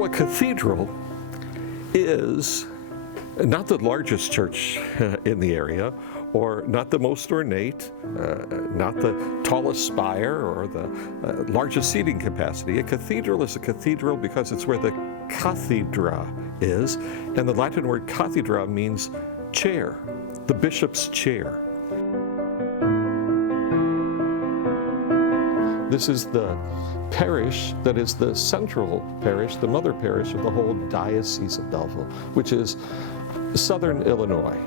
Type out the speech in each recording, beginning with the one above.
A cathedral is not the largest church in the area, or not the most ornate, not the tallest spire or the largest seating capacity. A cathedral is a cathedral because it's where the cathedra is, and the Latin word cathedra means chair, the bishop's chair. This is the parish that is the central parish, the mother parish of the whole Diocese of Belleville, which is Southern Illinois.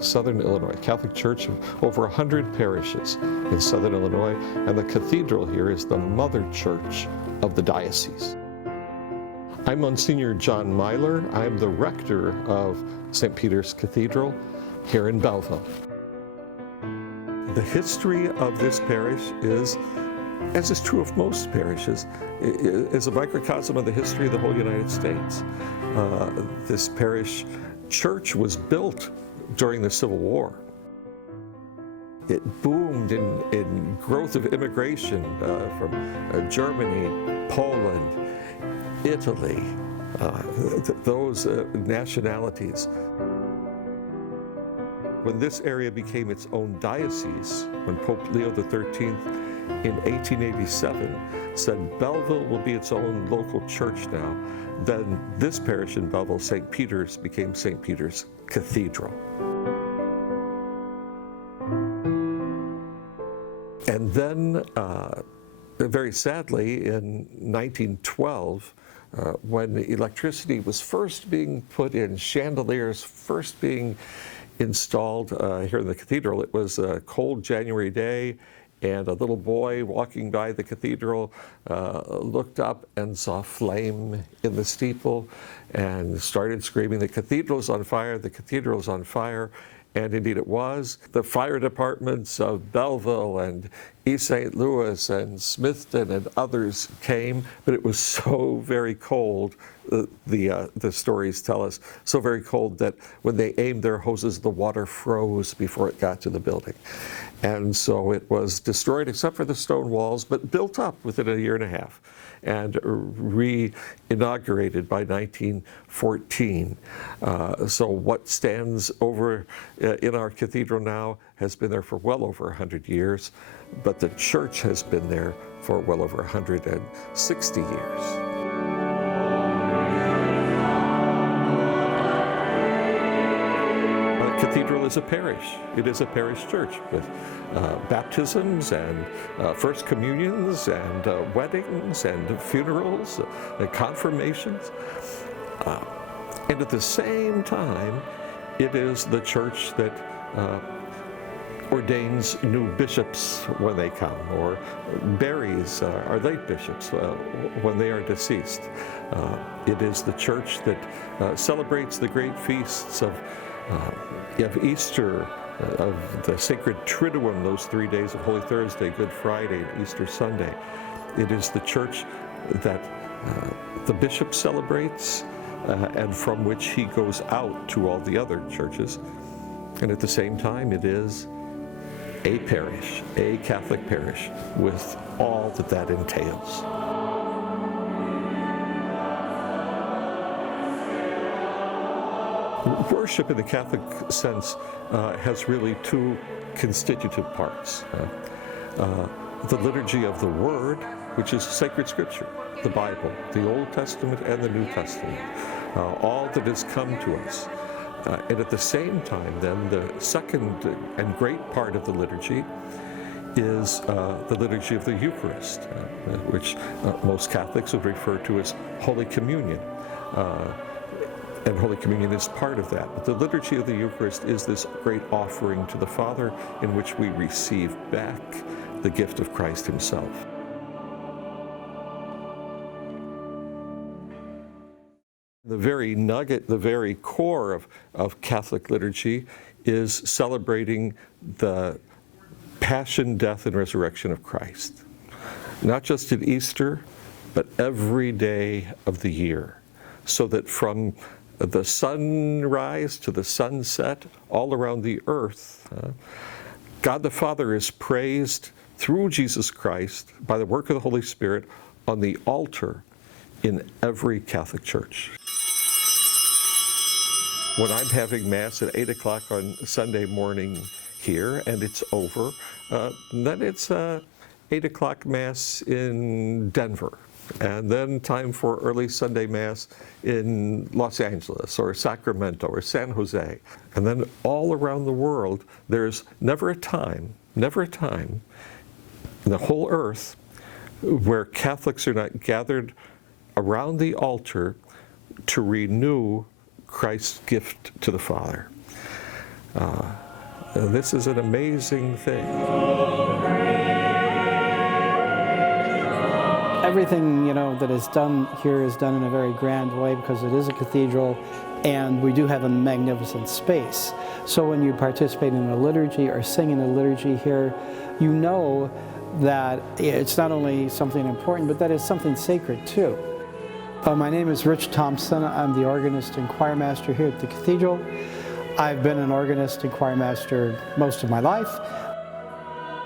Southern Illinois, Catholic Church of over 100 parishes in Southern Illinois, and the cathedral here is the mother church of the diocese. I'm Monsignor John Myler. I'm the rector of St. Peter's Cathedral here in Belleville. The history of this parish is, as is true of most parishes, is a microcosm of the history of the whole United States. This parish church was built during the Civil War. It boomed in growth of immigration from Germany, Poland, Italy, those nationalities. When this area became its own diocese, when Pope Leo XIII in 1887 said Belleville will be its own local church now, then this parish in Belleville, St. Peter's, became St. Peter's Cathedral. And then, very sadly, in 1912, when electricity was first being put in, chandeliers first being installed here in the cathedral, it was a cold January day, and a little boy walking by the cathedral looked up and saw flame in the steeple and started screaming, "The cathedral's on fire, the cathedral's on fire." And indeed it was. The fire departments of Belleville and East St. Louis and Smithton and others came, but it was so very cold, the stories tell us, so very cold that when they aimed their hoses, the water froze before it got to the building. And so it was destroyed except for the stone walls, but built up within a year and a half and re-inaugurated by 1914. So what stands over in our cathedral now has been there for well over 100 years, but the church has been there for well over 160 years. Cathedral is a parish. It is a parish church with baptisms and first communions and weddings and funerals and confirmations. And at the same time, it is the church that ordains new bishops when they come, or buries our late bishops when they are deceased. It is the church that celebrates the great feasts of Easter, of the sacred Triduum, those 3 days of Holy Thursday, Good Friday, and Easter Sunday. It is the church that the bishop celebrates and from which he goes out to all the other churches. And at the same time, it is a parish, a Catholic parish, with all that that entails. Worship in the Catholic sense has really two constitutive parts. The liturgy of the Word, which is sacred scripture, the Bible, the Old Testament and the New Testament, all that has come to us. And at the same time, then, the second and great part of the liturgy is the liturgy of the Eucharist, which most Catholics would refer to as Holy Communion. And Holy Communion is part of that. But the liturgy of the Eucharist is this great offering to the Father in which we receive back the gift of Christ Himself. The very nugget, the very core of Catholic liturgy is celebrating the passion, death, and resurrection of Christ. Not just at Easter, but every day of the year. So that from the sunrise to the sunset, all around the earth, God the Father is praised through Jesus Christ by the work of the Holy Spirit on the altar in every Catholic church. When I'm having Mass at 8 o'clock on Sunday morning here and it's over, then it's 8 o'clock Mass in Denver, and then time for early Sunday Mass in Los Angeles or Sacramento or San Jose. And then all around the world, there's never a time in the whole earth where Catholics are not gathered around the altar to renew Christ's gift to the Father. This is an amazing thing. Everything, that is done here is done in a very grand way because it is a cathedral and we do have a magnificent space. So when you participate in a liturgy or sing in a liturgy here, you know that it's not only something important, but that it's something sacred too. My name is Rich Thompson. I'm the organist and choir master here at the Cathedral. I've been an organist and choir master most of my life.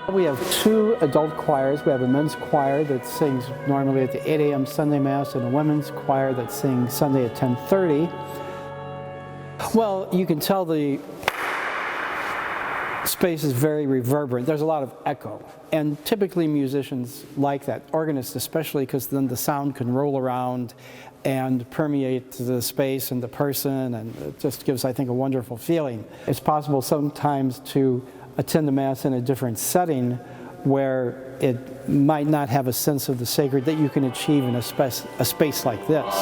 We have 2 adult choirs. We have a men's choir that sings normally at the 8 a.m. Sunday Mass and a women's choir that sings Sunday at 10:30. Well, you can tell the space is very reverberant. There's a lot of echo. And typically musicians like that, organists especially, because then the sound can roll around and permeate the space and the person, and it just gives, I think, a wonderful feeling. It's possible sometimes to attend the Mass in a different setting where it might not have a sense of the sacred that you can achieve in a space like this.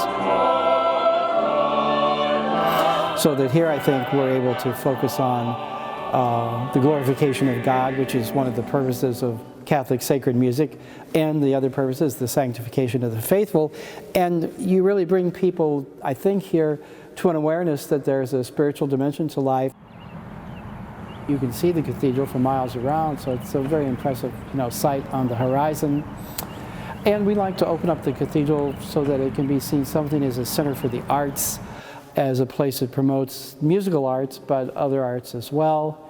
So that here I think we're able to focus on the glorification of God, which is one of the purposes of Catholic sacred music, and the other purpose is the sanctification of the faithful. And you really bring people, I think, here to an awareness that there's a spiritual dimension to life. You can see the cathedral for miles around, so it's a very impressive, sight on the horizon. And we like to open up the cathedral so that it can be seen something as a center for the arts, as a place that promotes musical arts, but other arts as well.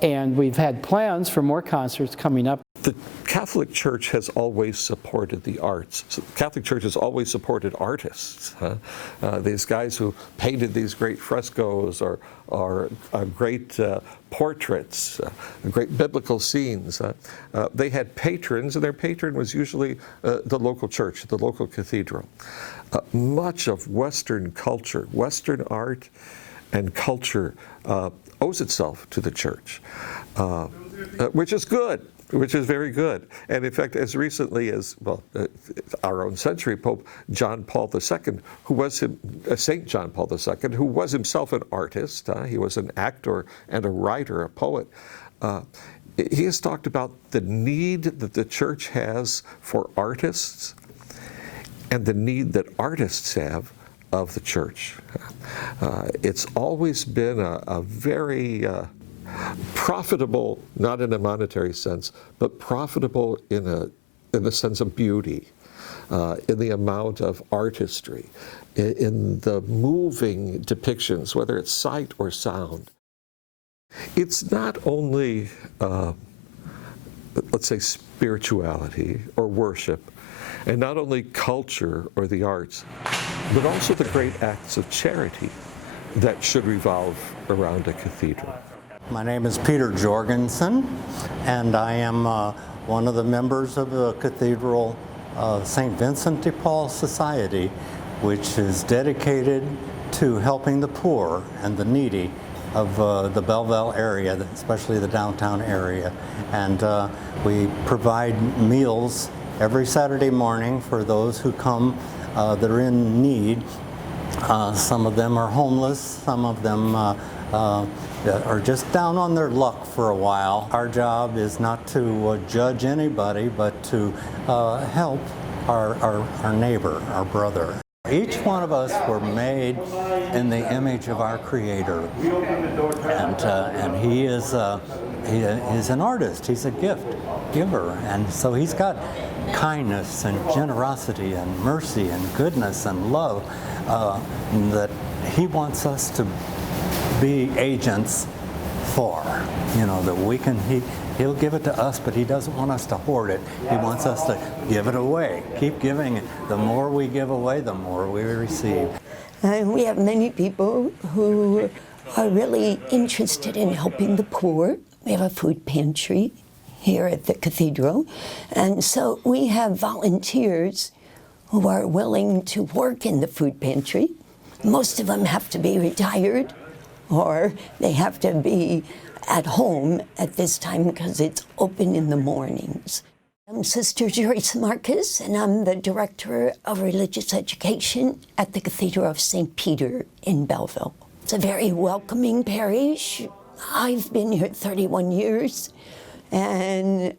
And we've had plans for more concerts coming up. The Catholic Church has always supported the arts. So the Catholic Church has always supported artists. These guys who painted these great frescoes or great portraits, great biblical scenes. They had patrons, and their patron was usually the local church, the local cathedral. Much of Western culture, Western art and culture owes itself to the church, which is good. Which is very good. And in fact, as recently as, our own century, Pope John Paul II, who was Saint John Paul II, who was himself an artist, he was an actor and a writer, a poet, he has talked about the need that the church has for artists and the need that artists have of the church. It's always been a very profitable, not in a monetary sense, but profitable in the sense of beauty, in the amount of artistry, in the moving depictions, whether it's sight or sound. It's not only, let's say, spirituality or worship, and not only culture or the arts, but also the great acts of charity that should revolve around a cathedral. My name is Peter Jorgensen, and I am one of the members of the Cathedral St. Vincent de Paul Society, which is dedicated to helping the poor and the needy of the Belleville area, especially the downtown area. And we provide meals every Saturday morning for those who come that are in need. Some of them are homeless, some of them are just down on their luck for a while. Our job is not to judge anybody, but to help our neighbor, our brother. Each one of us were made in the image of our Creator, and he is an artist. He's a giver, and so he's got kindness and generosity and mercy and goodness and love that he wants us to be agents for, that we can, He'll give it to us, but He doesn't want us to hoard it. He wants us to give it away. Keep giving it. The more we give away, the more we receive. We have many people who are really interested in helping the poor. We have a food pantry here at the Cathedral, and so we have volunteers who are willing to work in the food pantry. Most of them have to be retired, or they have to be at home at this time because it's open in the mornings. I'm Sister Joyce Marcus, and I'm the Director of Religious Education at the Cathedral of St. Peter in Belleville. It's a very welcoming parish. I've been here 31 years, and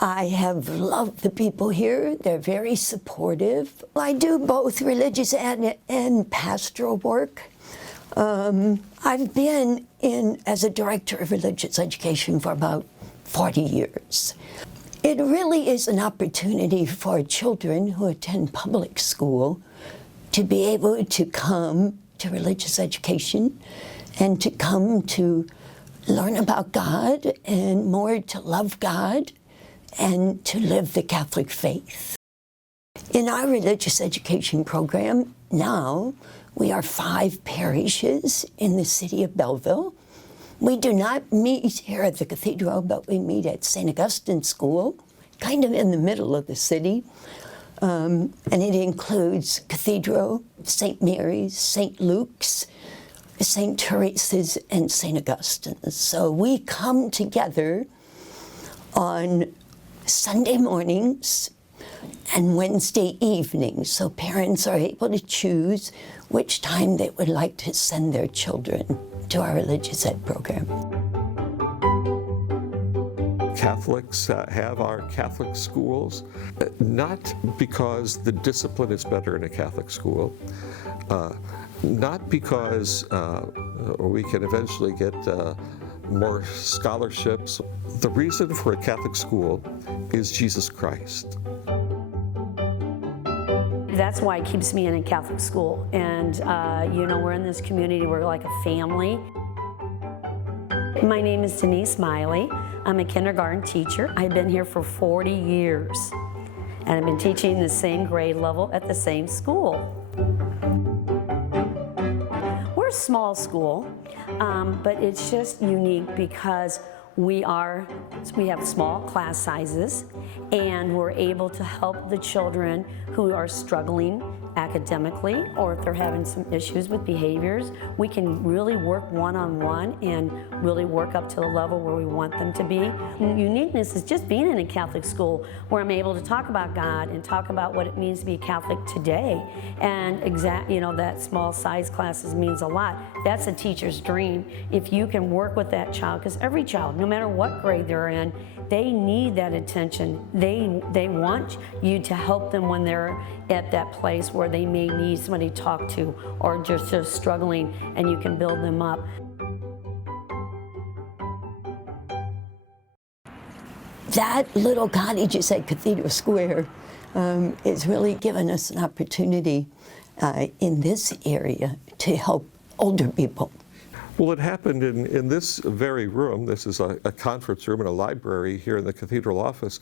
I have loved the people here. They're very supportive. I do both religious and pastoral work. I've been in as a Director of Religious Education for about 40 years. It really is an opportunity for children who attend public school to be able to come to religious education and to come to learn about God and more to love God and to live the Catholic faith. In our religious education program now, we are 5 parishes in the city of Belleville. We do not meet here at the Cathedral, but we meet at St. Augustine School, kind of in the middle of the city. And it includes Cathedral, St. Mary's, St. Luke's, St. Teresa's, and St. Augustine's. So we come together on Sunday mornings and Wednesday evenings, so parents are able to choose which time they would like to send their children to our religious ed program. Catholics have our Catholic schools, not because the discipline is better in a Catholic school, not because we can eventually get more scholarships. The reason for a Catholic school is Jesus Christ. That's why it keeps me in a Catholic school. And, we're in this community, we're like a family. My name is Denise Miley. I'm a kindergarten teacher. I've been here for 40 years. And I've been teaching the same grade level at the same school. We're a small school, but it's just unique because we have small class sizes, and we're able to help the children who are struggling academically, or if they're having some issues with behaviors. We can really work one-on-one and really work up to the level where we want them to be. Uniqueness is just being in a Catholic school where I'm able to talk about God and talk about what it means to be a Catholic today. And that small size classes means a lot. That's a teacher's dream. If you can work with that child, because every child, no matter what grade they're in, they need that attention. They want you to help them when they're at that place where they may need somebody to talk to, or just struggling, and you can build them up. That little cottage is at Cathedral Square. It's really given us an opportunity in this area to help older people. Well, it happened in this very room. This is a conference room and a library here in the Cathedral office,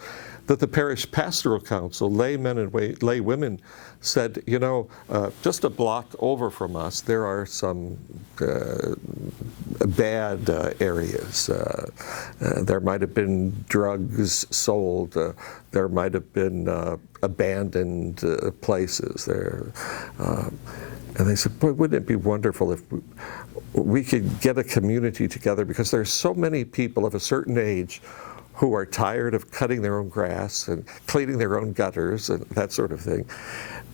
that the Parish Pastoral Council, laymen and lay women, said, just a block over from us, there are some bad areas. There might have been drugs sold. There might have been abandoned places there. And they said, boy, wouldn't it be wonderful if we could get a community together, because there's so many people of a certain age who are tired of cutting their own grass and cleaning their own gutters and that sort of thing.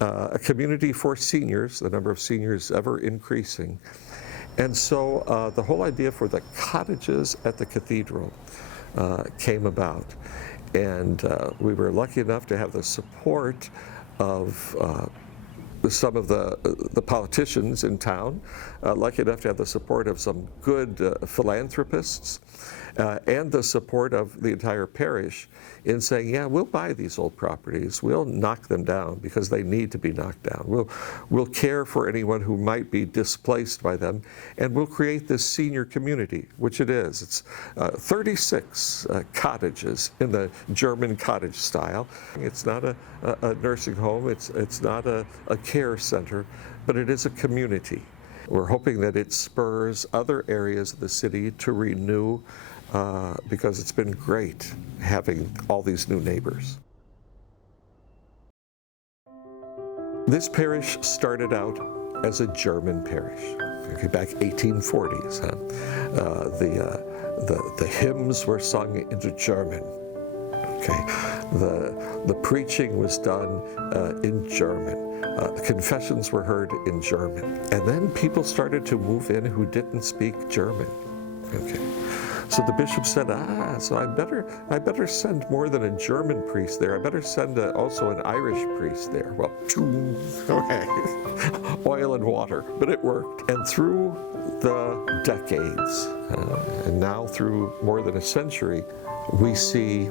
A community for seniors, the number of seniors ever increasing. And so the whole idea for the cottages at the Cathedral came about. And we were lucky enough to have the support of some of the politicians in town, lucky enough to have the support of some good philanthropists, and the support of the entire parish in saying, yeah, we'll buy these old properties, we'll knock them down because they need to be knocked down. We'll care for anyone who might be displaced by them, and we'll create this senior community, which it is. It's 36 cottages in the German cottage style. It's not a nursing home, it's not a care center, but it is a community. We're hoping that it spurs other areas of the city to renew because it's been great having all these new neighbors. This parish started out as a German parish, okay, back 1840s. The hymns were sung into German. Okay, the preaching was done in German. The confessions were heard in German. And then people started to move in who didn't speak German. Okay. So the bishop said, so I better send more than a German priest there. I better send also an Irish priest there. Well, okay, oil and water, but it worked. And through the decades, and now through more than a century, we see,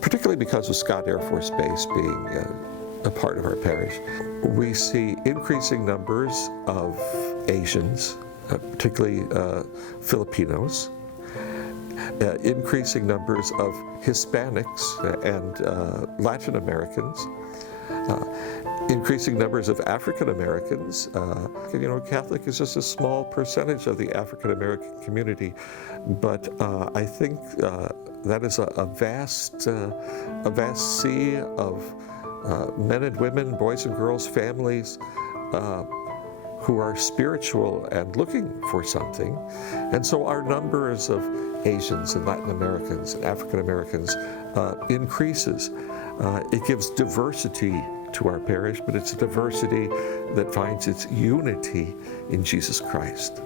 particularly because of Scott Air Force Base being a part of our parish, we see increasing numbers of Asians, particularly Filipinos, increasing numbers of Hispanics and Latin Americans, increasing numbers of African Americans. Catholic is just a small percentage of the African American community, but I think that is a vast sea of men and women, boys and girls, families who are spiritual and looking for something. And so our numbers of Asians and Latin Americans and African Americans increases. It gives diversity to our parish, but it's a diversity that finds its unity in Jesus Christ.